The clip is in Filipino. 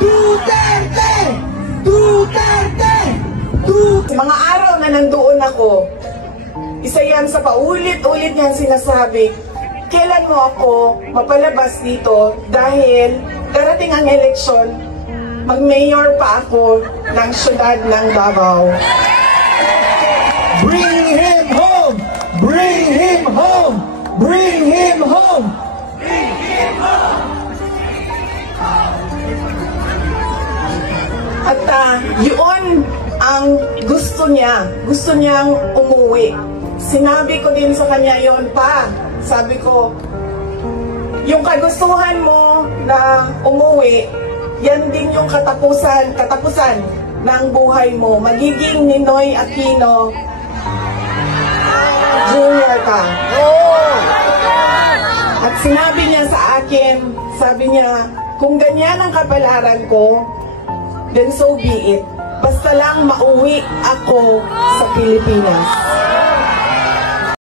Duterte! Duterte! Duterte! Mga araw na nandoon ako, isa yan sa paulit-ulit niyang sinasabi, kailan mo ako mapalabas dito dahil darating ang eleksyon, mag-mayor pa ako ng syudad ng Davao. Bring him home! Bring him home! Bring him home! Bring him home! At yun ang gusto niya. Gusto niyang umuwi. Sinabi ko din sa kanya yon pa. Sabi ko, yung kagustuhan mo na umuwi, yan din yung katapusan ng buhay mo. Magiging Ninoy Aquino Jr. ka. At sinabi niya sa akin, sabi niya, kung ganyan ang kapalaran ko, then so be it. Basta lang mauwi ako sa Pilipinas.